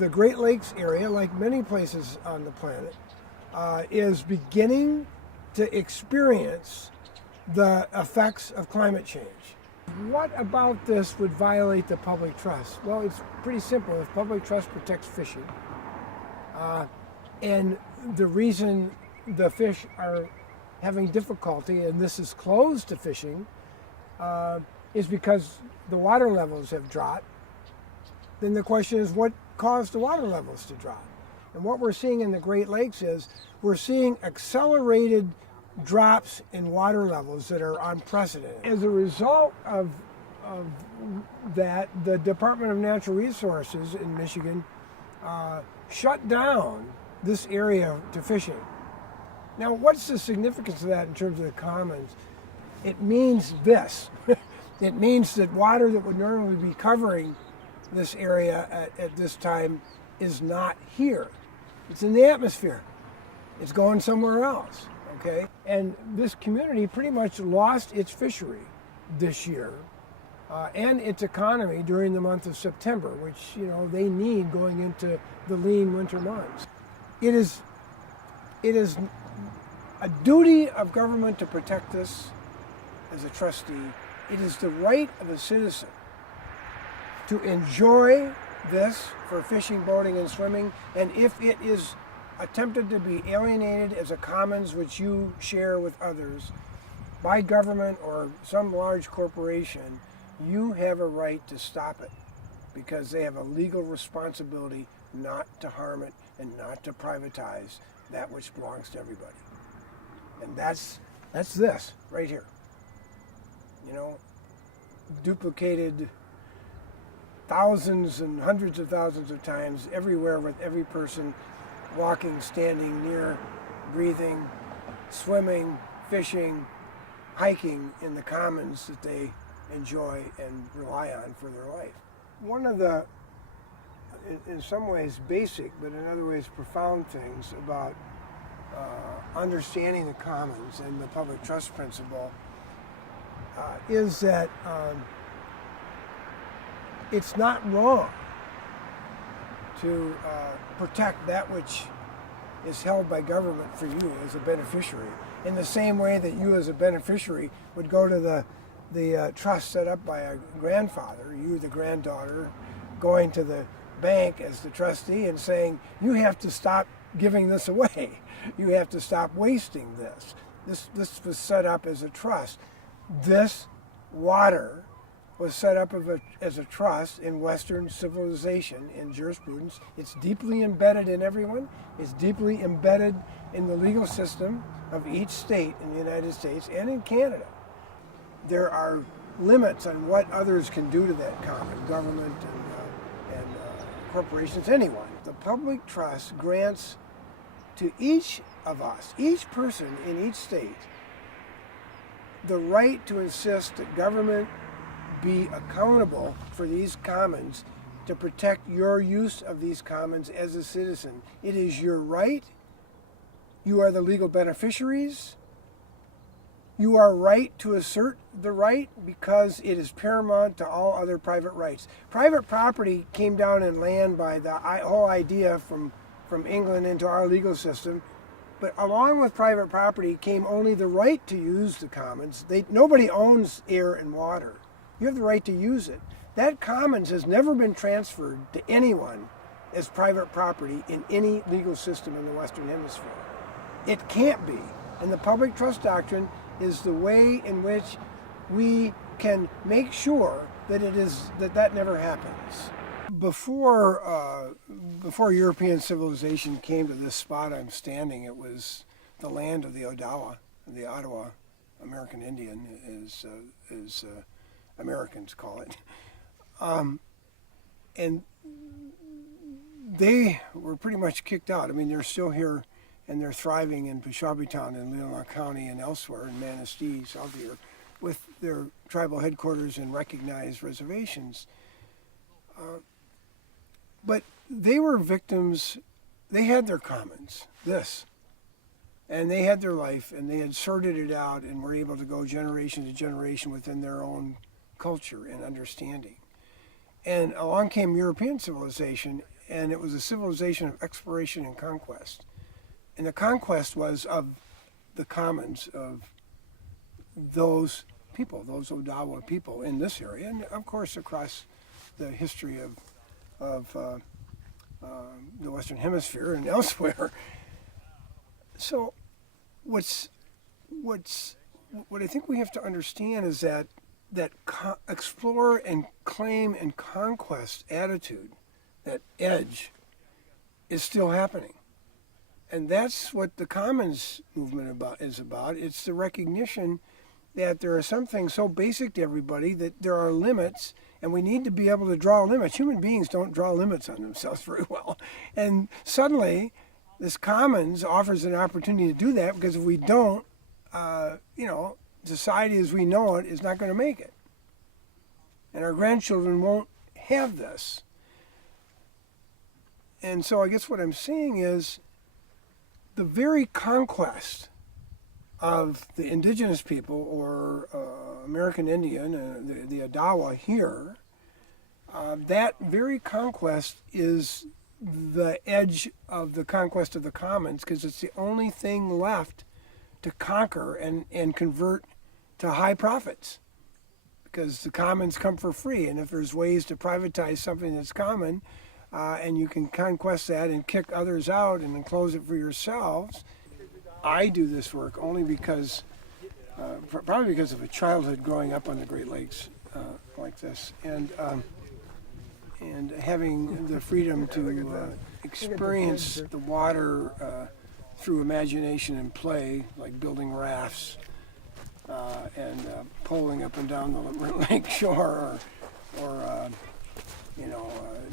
the Great Lakes area, like many places on the planet, is beginning to experience the effects of climate change. What about this would violate the public trust? Well, it's pretty simple. If public trust protects fishing, and the reason the fish are having difficulty, and this is closed to fishing, is because the water levels have dropped, then the question is, what caused the water levels to drop? And what we're seeing in the Great Lakes is we're seeing accelerated drops in water levels that are unprecedented. As a result of that, the Department of Natural Resources in Michigan shut down this area to fishing. Now, what's the significance of that in terms of the commons? It means this. It means that water that would normally be covering this area at this time is not here. It's in the atmosphere. It's going somewhere else, okay? And this community pretty much lost its fishery this year and its economy during the month of September, which, you know, they need going into the lean winter months. It is a duty of government to protect this as a trustee. It is the right of a citizen to enjoy this for fishing, boating, and swimming, and if it is attempted to be alienated as a commons which you share with others by government or some large corporation, you have a right to stop it because they have a legal responsibility not to harm it and not to privatize that which belongs to everybody. And that's this right here. You know, duplicated thousands and hundreds of thousands of times everywhere with every person walking, standing, near, breathing, swimming, fishing, hiking in the commons that they enjoy and rely on for their life. One of the, in some ways basic, but in other ways profound things about understanding the commons and the public trust principle is that it's not wrong to protect that which is held by government for you as a beneficiary, in the same way that you as a beneficiary would go to the trust set up by a grandfather, you the granddaughter, going to the bank as the trustee and saying, you have to stop giving this away. You have to stop wasting this. This was set up as a trust. This water was set up as a trust in Western civilization, in jurisprudence. It's deeply embedded in everyone. It's deeply embedded in the legal system of each state in the United States and in Canada. There are limits on what others can do to that common, government and corporations, anyone. The public trust grants to each of us, each person in each state, the right to insist that government be accountable for these commons to protect your use of these commons as a citizen. It is your right. You are the legal beneficiaries. You are right to assert the right because it is paramount to all other private rights. Private property came down in land by the whole idea from England into our legal system. But along with private property came only the right to use the commons. Nobody owns air and water. You have the right to use it. That commons has never been transferred to anyone as private property in any legal system in the Western Hemisphere. It can't be. And the Public Trust Doctrine is the way in which we can make sure that that never happens. Before European civilization came to this spot I'm standing, it was the land of the Odawa, the Ottawa American Indian, as Americans call it. And they were pretty much kicked out. I mean, they're still here and they're thriving in Peshabitan and Leelanau County and elsewhere in Manistee, south here, with their tribal headquarters and recognized reservations. But they were victims. They had their commons, and they had their life, and they had sorted it out and were able to go generation to generation within their own culture and understanding. And along came European civilization, and it was a civilization of exploration and conquest. And the conquest was of the commons of those people, those Odawa people in this area, and of course across the history of the Western Hemisphere and elsewhere. So what I think we have to understand is that explore and claim and conquest attitude, that edge, is still happening. And that's what the Commons movement is about. It's the recognition that there are some things so basic to everybody that there are limits, and we need to be able to draw limits. Human beings don't draw limits on themselves very well. And suddenly, this Commons offers an opportunity to do that, because if we don't, society as we know it is not going to make it. And our grandchildren won't have this. And so I guess what I'm saying is the very conquest of the indigenous people, or American Indian, the Odawa here, that very conquest is the edge of the conquest of the commons, because it's the only thing left to conquer and convert to high profits, because the commons come for free. And if there's ways to privatize something that's common, and you can conquest that and kick others out and enclose it for yourselves. I do this work only because, probably because of a childhood growing up on the Great Lakes like this, and having the freedom to experience the water through imagination and play, like building rafts and poling up and down the lake shore, or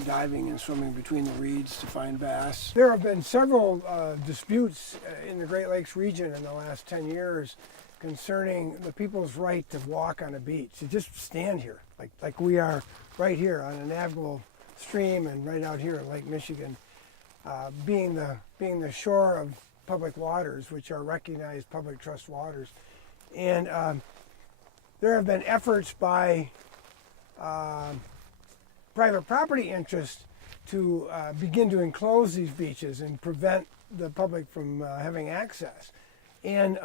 diving and swimming between the reeds to find bass. There have been several disputes in the Great Lakes region in the last 10 years concerning the people's right to walk on a beach, to just stand here, like we are right here on a navigable stream and right out here in Lake Michigan, being the shore of public waters, which are recognized public trust waters. And there have been efforts by private property interests to begin to enclose these beaches and prevent the public from having access. And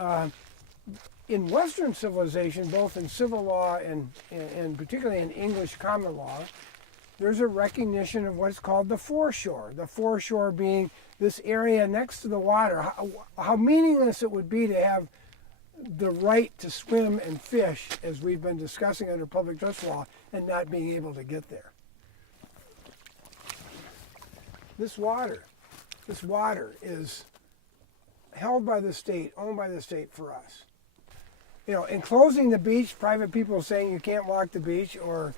in Western civilization, both in civil law and particularly in English common law, there's a recognition of what's called the foreshore. The foreshore being this area next to the water. How meaningless it would be to have the right to swim and fish, as we've been discussing under public trust law, and not being able to get there. This water is held by the state, owned by the state for us. Enclosing the beach, private people saying you can't walk the beach, or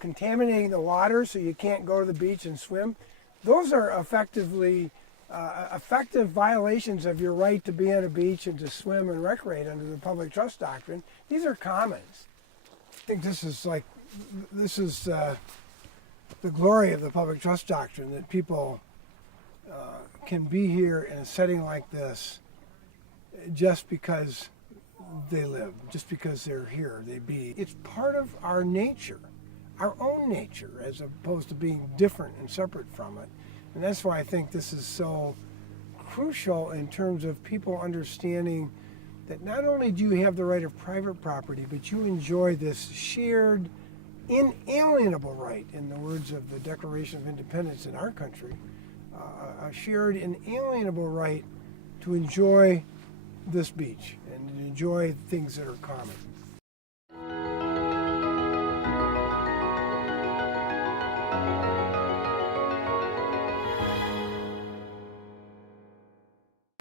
contaminating the water so you can't go to the beach and swim, those are effective violations of your right to be on a beach and to swim and recreate under the Public Trust Doctrine. These are commons. I think this is the glory of the Public Trust Doctrine, that people can be here in a setting like this just because they live, just because they're here, It's part of our nature, our own nature, as opposed to being different and separate from it. And that's why I think this is so crucial in terms of people understanding that not only do you have the right of private property, but you enjoy this shared, inalienable right, in the words of the Declaration of Independence in our country, a shared, inalienable right to enjoy this beach and enjoy things that are common.